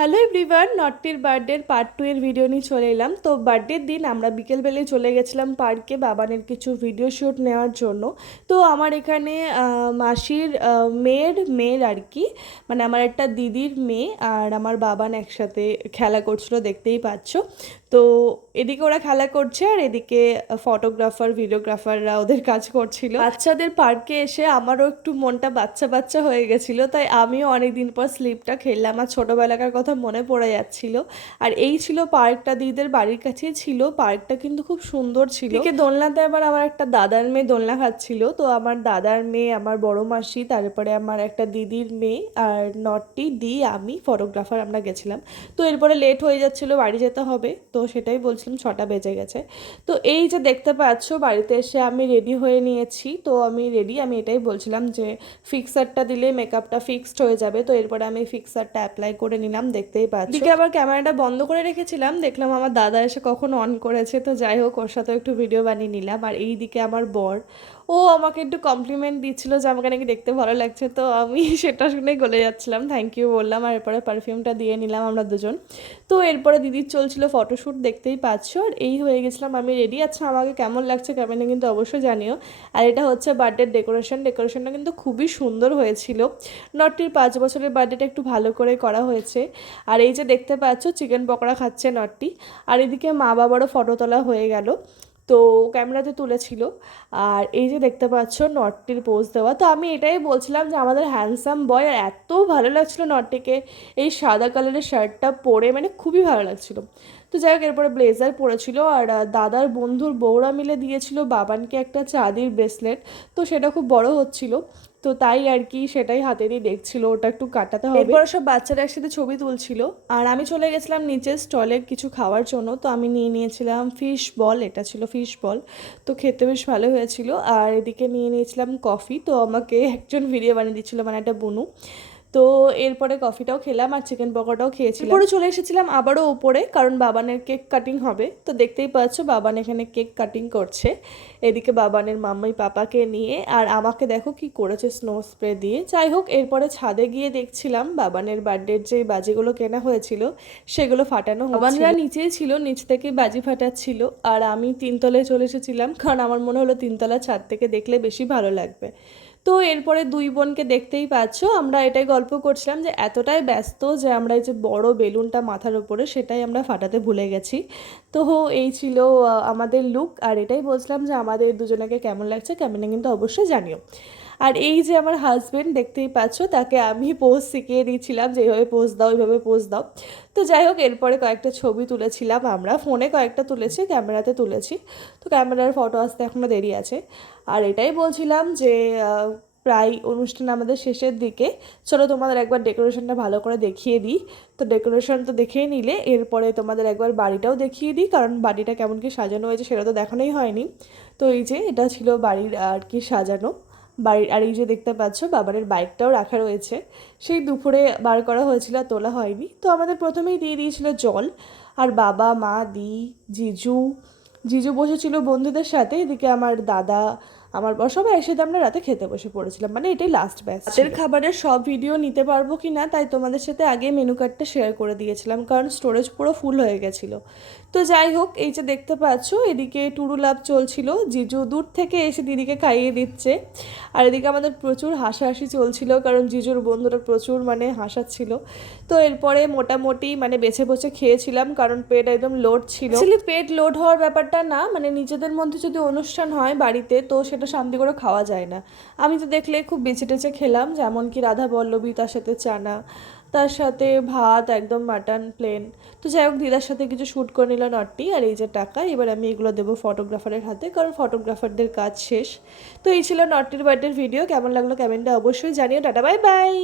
Hello everyone, নটটির বার্থডের part 2 এর video নিয়ে চলে এলাম। তো বার্থডের দিন আমরা বিকেলবেলায় চলে গেছিলাম পার্কে বাবানের কিছু ভিডিও শ্যুট নেওয়ার জন্য। তো আমার এখানে মাসির মেয়ের আর কি, মানে আমার একটা দিদির মেয়ে আর আমার বাবান একসাথে খেলা করছিল, দেখতেই পাচ্ছ। তো এদিকে ওরা খেলা করছে আর এদিকে ফটোগ্রাফার ভিডিওগ্রাফাররা ওদের কাজ করছিল। বাচ্চাদের পার্কে এসে আমারও একটু মনটা বাচ্চা বাচ্চা হয়ে গেছিলো, তাই আমিও অনেকদিন পর স্লিপটা খেললাম। আমার ছোটোবেলাকার কথা মনে পড়ে যাচ্ছিল। আর এই ছিল পার্কটা, দিদিদের বাড়ির কাছেই ছিল পার্কটা, কিন্তু খুব সুন্দর ছিল। এদিকে দোলনাতে আবার আমার একটা দাদার মেয়ে দোলনা খাচ্ছিল। তো আমার দাদার মেয়ে, আমার বড় মাসি, তারপরে আমার একটা দিদির মেয়ে আর নটটি দি, আমি ফটোগ্রাফার আমরা গেছিলাম। তো এরপরে লেট হয়ে যাচ্ছিলো, বাড়ি যেতে হবে। তো সেটাই বলছিলাম, 6টা বেজে গেছে। তো এই যে দেখতে পাচ্ছ বাড়িতে এসে আমি রেডি হয়ে নিয়েছি। তো আমি রেডি, আমি এটাই বলছিলাম যে ফিক্সারটা দিলে মেকআপটা ফিক্সড হয়ে যাবে। তো এরপরে আমি ফিক্সারটা অ্যাপ্লাই করে নিলাম, দেখতেই পাচ্ছ। এদিকে আবার ক্যামেরাটা বন্ধ করে রেখেছিলাম, দেখলাম আমার দাদা এসে কখন অন করেছে। তো যাই হোক, ওর সাথে একটু ভিডিও বানিয়ে নিলাম। আর এইদিকে আমার বর, ও আমাকে একটু কমপ্লিমেন্ট দিচ্ছিল যে আমাকে নাকি দেখতে ভালো লাগছে। তো আমি সেটা শুনেই গলে যাচ্ছিলাম, থ্যাংক ইউ বললাম। আর এরপরে পারফিউমটা দিয়ে নিলাম আমরা দুজন। তো এরপরে দিদির চলছিল ফটোশ্যুট, দেখতেই পাচ্ছ। আর এই হয়ে গেছিলাম আমি রেডি। আচ্ছা, আমাকে কেমন লাগছে কমেন্টে কিন্তু অবশ্যই জানিও। আর এটা হচ্ছে বার্থডের ডেকোরেশনটা কিন্তু খুবই সুন্দর হয়েছিল। নটটির 5 বছরের বার্থডেটা একটু ভালো করে করা হয়েছে। আর এই যে দেখতে পাচ্ছ চিকেন পকোড়া খাচ্ছে নটটি। আর এদিকে মা বাবারও ফটো তোলা হয়ে গেল, তো ক্যামেরাতে তুলেছিল। আর এই যে দেখতে পাচ্ছ নটটির পোজ দেওয়া। তো আমি এটাই বলছিলাম যে আমাদের হ্যান্ডসাম বয়, আর এত ভালো লাগছিল নটটিকে এই সাদা কালারের শার্টটা পরে, মানে খুবই ভালো লাগছিল। তো যাই হোক, এরপরে ব্লেজার পরেছিল। আর দাদার বন্ধুর বউরা মিলে দিয়েছিল বাবানকে একটা চাঁদির ব্রেসলেট। তো সেটা খুব বড় হচ্ছিল, তো তাই আর কি সেটাই হাতে দিয়ে দেখছিল, ওটা একটু কাটাতে হবে। এরপর সব বাচ্চারা একসাথে ছবি তুলছিল। আর আমি চলে গেছিলাম নিচের স্টলে কিছু খাওয়ার জন্য। তো আমি নিয়ে নিয়েছিলাম ফিশ বল, এটা ছিল ফিশ বল। তো খেতে বেশ ভালো হয়েছিল। আর এদিকে নিয়ে নিয়েছিলাম কফি। তো আমাকে একজন ভিডিও বানিয়ে দিচ্ছিলো, মানে একটা বুনু। তো এরপরে কফিটাও খেলাম আর চিকেন পকোড়াটাও খেয়েছিলাম। এরপরে চলে এসেছিলাম আবারও উপরে, কারণ বাবানের কেক কাটিং হবে। তো দেখতেই পাচ্ছ বাবান এখানে কেক কাটিং করছে। এদিকে বাবানের মাম্মাই পাপাকে নিয়ে, আর আমাকে দেখো কি করেছে স্নো স্প্রে দিয়ে। যাই হোক, এরপরে ছাদে গিয়ে দেখছিলাম বাবানের বার্থডের যে বাজিগুলো কেনা হয়েছিল সেগুলো ফাটানো হচ্ছিল। বাবানরা নিচেই ছিল, নিচ থেকে বাজি ফাটাচ্ছিল। আর আমি 3তলায় চলে এসেছিলাম, কারণ আমার মনে হলো 3তলা ছাদ থেকে দেখলে বেশি ভালো লাগবে। তো এরপরে দুই বোনকে দেখতেই পাচ্ছ, আমরা এটাই গল্প করছিলাম যে এতটাই ব্যস্ত যে আমরা এই যে বড় বেলুনটা মাথার উপরে সেটাই আমরা ফাটাতে ভুলে গেছি। তো এই ছিল আমাদের লুক। আর এটাই বলছিলাম যে আমাদের দুজনকে কেমন লাগছে কমেন্টে কিন্তু অবশ্যই জানিও। আর এই যে আমার হাজব্যান্ড দেখতেই পাচ্ছ, তাকে আমি পোজ শিখিয়ে দিয়েছিলাম যে এইভাবে পোজ দাও, এইভাবে পোজ দাও। তো যাই হোক, এরপরে কয়েকটা ছবি তুলেছিলাম আমরা, ফোনে কয়েকটা তুলেছি, ক্যামেরাতে তুলেছি। তো ক্যামেরার ফটো আসতে এখনও দেরি আছে। আর এটাই বলছিলাম যে প্রায় অনুষ্ঠান আমাদের শেষের দিকে। চলো তোমাদের একবার ডেকোরেশনটা ভালো করে দেখিয়ে দিই। তো ডেকোরেশন তো দেখেই নিলে, এরপরে তোমাদের একবার বাড়িটাও দেখিয়ে দিই, কারণ বাড়িটা কেমন কি সাজানো হয়েছে সেটা তো দেখানোই হয়নি। তো এই যে এটা ছিল বাড়ির আর কি সাজানো বাড়ির। আর এই যে দেখতে পাচ্ছ বাবারের বাইকটাও রাখা রয়েছে, সেই দুপুরে বার করা হয়েছিল, তোলা হয়নি। তো আমাদের প্রথমেই দিয়ে দিয়েছিল জল। আর বাবা মা দি জিজু জিজু বসেছিল বন্ধুদের সাথে, এদিকে আমার দাদা আমার বর সবাই একসাথে আমরা রাতে খেতে বসে পড়েছিলাম, মানে এটাই লাস্ট ব্যাচ। রাতের খাবারের সব ভিডিও নিতে পারবো কি না তাই তোমাদের সাথে আগে মেনু কার্ডটা শেয়ার করে দিয়েছিলাম, কারণ স্টোরেজ পুরো ফুল হয়ে গেছিলো। তো যাই হোক, এই যে দেখতে পাচ্ছ এদিকে টুরু লাভ চলছিল, জিজু দূর থেকে এসে দিদিকে খাইয়ে দিচ্ছে। আর এদিকে আমাদের প্রচুর হাসাহাসি চলছিল, কারণ জিজুর বন্ধুরা প্রচুর মানে হাসাচ্ছিল। তো এরপরে মোটামুটি মানে বেছে বসে খেয়েছিলাম, কারণ পেট একদম লোড ছিল। অ্যাকচুয়ালি পেট লোড হওয়ার ব্যাপারটা না, মানে নিজেদের মধ্যে যদি অনুষ্ঠান হয় বাড়িতে তো সেটা শান্তি করে খাওয়া যায় না। আমি তো দেখলে খুব বেছে টেছে খেলাম, যেমন কি রাধা পল্লবী, তার সাথে চানা, তার সাথে ভাত একদম মাটন প্লেন। তো যাই হোক, দিদার সাথে কিছু শ্যুট করে নিল নটটি। আর এই যে টাকা, এবার আমি এগুলো দেবো ফটোগ্রাফারের হাতে, কারণ ফটোগ্রাফারদের কাজ শেষ। তো এই ছিল নটটির বার্থডের ভিডিও। কেমন লাগলো কমেন্টে অবশ্যই জানিও। Tata, bye bye.